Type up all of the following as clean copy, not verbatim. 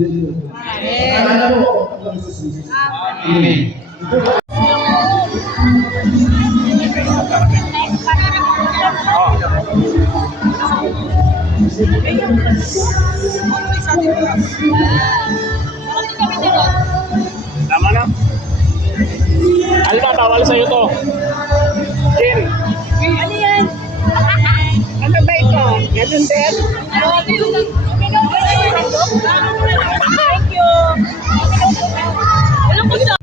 Amen. Amen. Tama na. Alba, bawal sa'yo to. Jen. Ano yan? Ano ba ito? Ganun din? Thank you. Alam ko sa...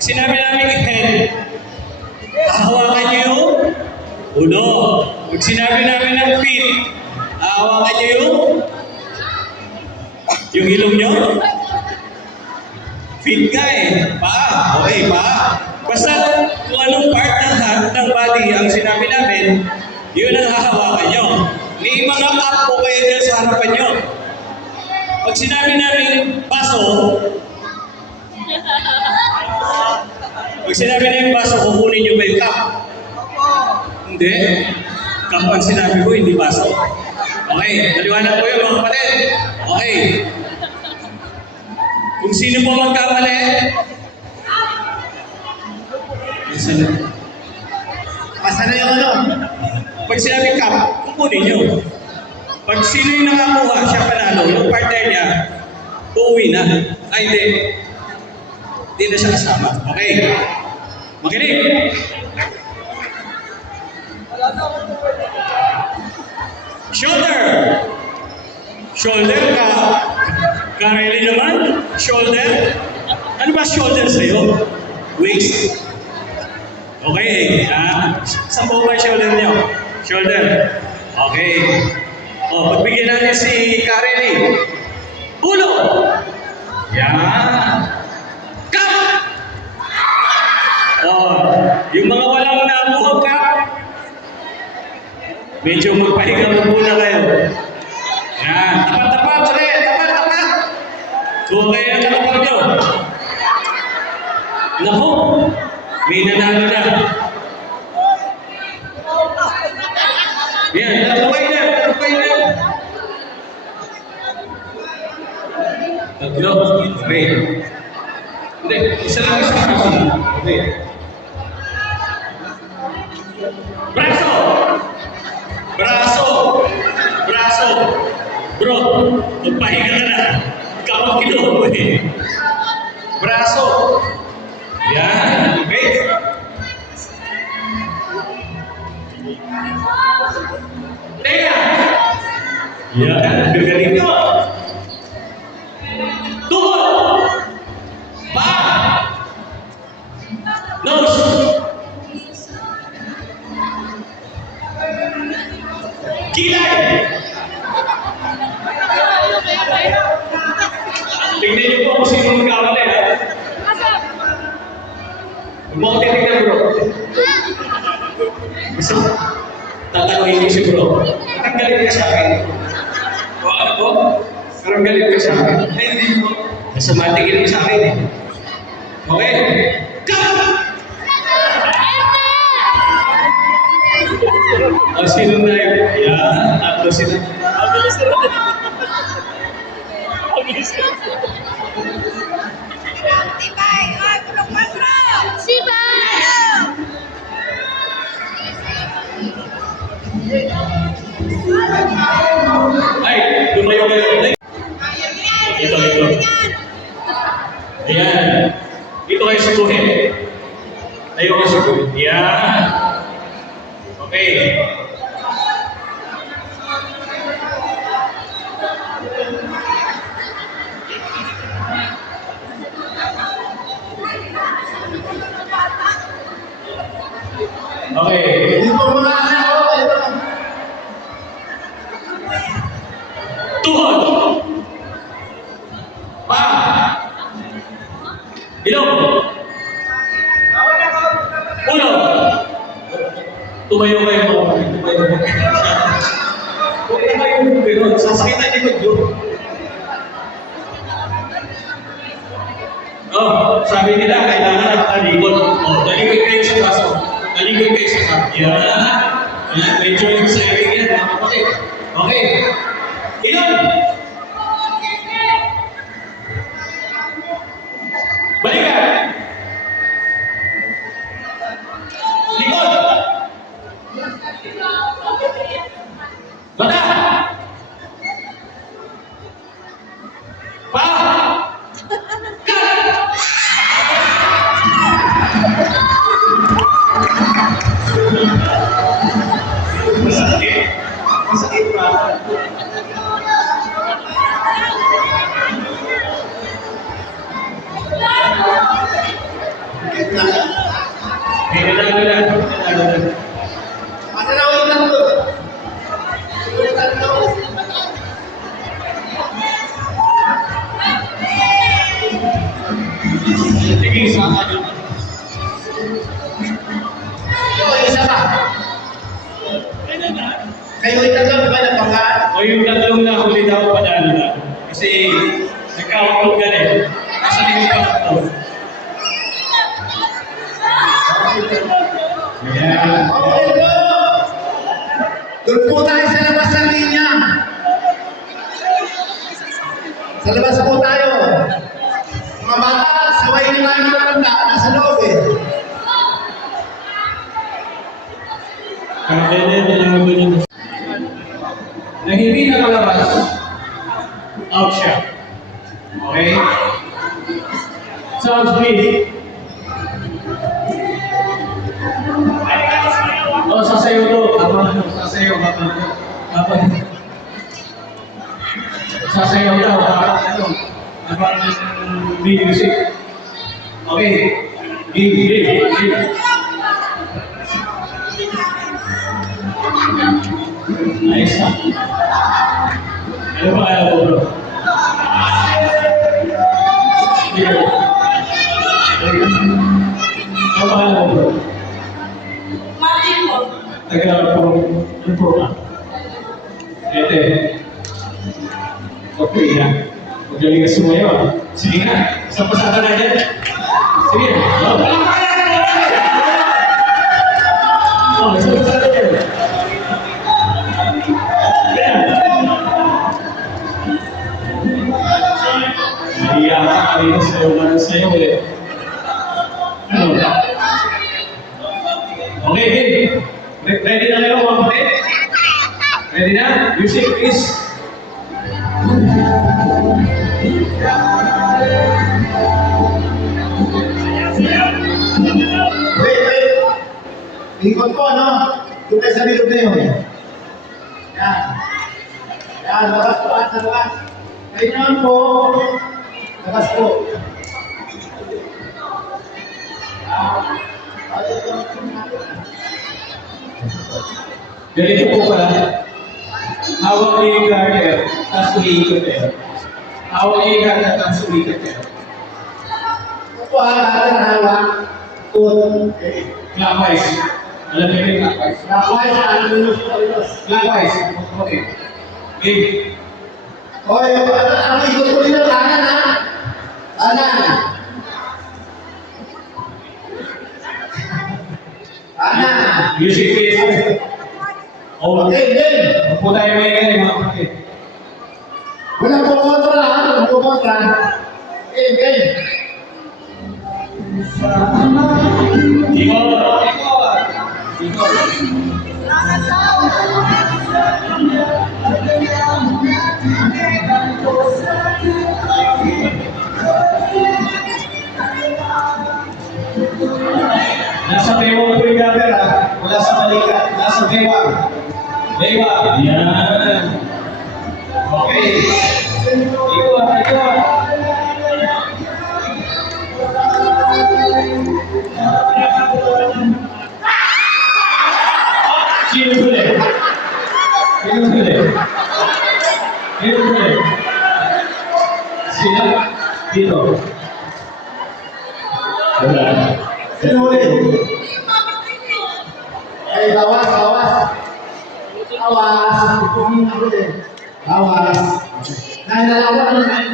Pag sinabi namin head, hahawakan niyo yung ulo. Pag sinabi namin ng feet, hahawakan niyo yung ilong niyo. Feet ka eh. Paa. Okay, paa. Basta kung anong part ng body ang sinabi namin, yun ang hahawakan niyo. Ni mga up po kayo dyan sa harapan niyo. Pag sinabi namin baso, pag sinabi na yung baso, kukunin nyo ba yung cup? Hindi. Cup ang sinabi ko, hindi baso. Okay, naliwanag ko yun mga kapatid. Okay. Kung sino po magkamali, Masana yung ano? pag sinabi cup, kukunin nyo. Pag sino yung nakakuha, siya panalo, yung partner niya, uuwi na. Ay, hindi. Hindi na siya kasama. Okay. Makinig. Shoulder. Shoulder ka. Kareli naman. Shoulder. Ano ba shoulder sa'yo? Waist. Okay. Saan po ba shoulder niyo? Shoulder. Okay. O, pagbigyan natin si Kareli. Ulo. Yan. Yung mga walang nabuhag ka, medyo magpahinga muna kayo. Yan, tapat-tapat ulit, tapat-tapat. Kung kayo ang nakapag nyo. Naku, may nanalo na. Yan, tataway na, tataway na. Tatlo, okay. lang isang braso lang. Okay. Braso! Braso! Braso! Bro, magpahinga ka na. Kapag kinuha eh. Braso! Yan. Okay. Tenga! Yan. Gagaling nyo. Tuhod! Paa! Nose! Kilay! Tingnan niyo po kung sino magkakali, ha? Huwag mo ko titignan, bro. Gusto mo? Tatanungin niyo si bro. Parang galit ka sa akin. O ano po? Parang galit ka sa akin. Ay, hindi mo. Basta matigil mo sa akin, eh. Okay? Cut! O, sino na yun? Yan. Tatlo sila. Mabilis na rin. Mabilis na rin. Tibay! Ay, tulog patro! Sibay! Ay, lumayo kayo. Ay. Ito. Ayan. Dito kayo subuhin. Tayo kayo subuhin. Ayan. Okay. Okay. Hindi po mga ano, ito. Tuhod. Paa. Ilong. Ulo. Tumayo kayo mga kapatid. Tumayo kayo. Huwag na kayo gano'n. Sasakitan niyo ko yun. Oh, sabi nila, kailangan nakaligod. Oh, naligod kayo sa kaso. Naligod kayo sa kaso. Yan. Yan. Medyo exciting yan, mga kapatid. Okay. Ilong. Balikan. Likod. Mata. Paa. Masakit. Masakit ba? May nadagdagan. Ano raw yung tatlo? Yung tatlo. Sige, sa akin. Ito, isa pa. Kayo yung tatlo, di ba napakaan? O yung tatlong na huli daw panalo na. Kasi nagkakapag ka eh. Nasa tingin pa ako. Ayan. Okay po. Doon po tayo sa labas ng linya. Sa labas po tayo. Mga bata, saway nyo tayo mga tanda. Nasa loob eh. Na hindi nakalabas, out siya. Okay? Sounds good. Oh, sasayaw to. Sasayaw habang sasayaw daw habang may music. Okay. Game. Nice, ha? Ano pa kaya po, bro? Ano pa kaya po, bro? Tagal po yung program. Ete. Okay, ha? Magaling ka sumayo, ha? Sige nga. Isang pasada na dyan. Sige. Oh, walang kaya na! Oh, isang pasada dyan. Iya, ini saya ulang saya boleh. Ready na? Music, please. Wait. Ikot po, no? Doon tayo sa bilog na yun. Yan. Yan, labas po at labas. Ganyan po. Labas po. Ganito po pala. Hawak niyo yung garter, tapos umiikot kayo. Hawak niyo yung garter, tapos umiikot kayo. Ito po natin hawak. Okay. Clockwise. Alam niyo yung clockwise. Clockwise, alulus. Clockwise. Okay. Game. Okay, ang ikot ko rin ng kanan, ha? Kanan. Kanan. Music, please. Okay, game. Huwag po tayo may mga kapatid. Walang kukontra, ha? Walang kukontra. Game. Ikot. Nasa bewang po yung garter, ha? Wala sa balikat. Nasa bewang. Bewang. Yan. Okay. Ikot. Sino huli? Sino? Dito. Wala. Sino ulit? Ay, bawas. Bawas. Nalalawa ka naman.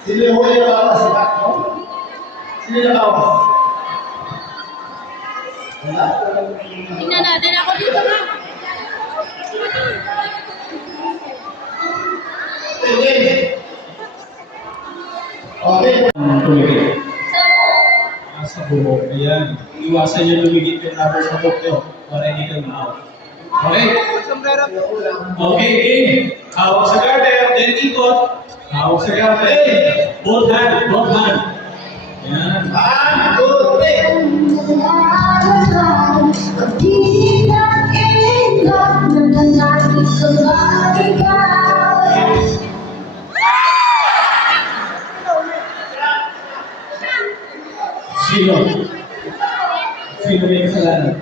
Sino yung huli na bawas? Sino na bawas? Wala. Tingnan natin ako dito na. Okay. Tumigil. Nasa buhok. Ayan. Iwasan nyo lumigit yung rubber sa buhok nyo para hindi kayo ma-out. Okay? Okay, game. Hawak sa garter, then ikot. Hawak sa garter. Both hand. Yan. Sino may kasalanan?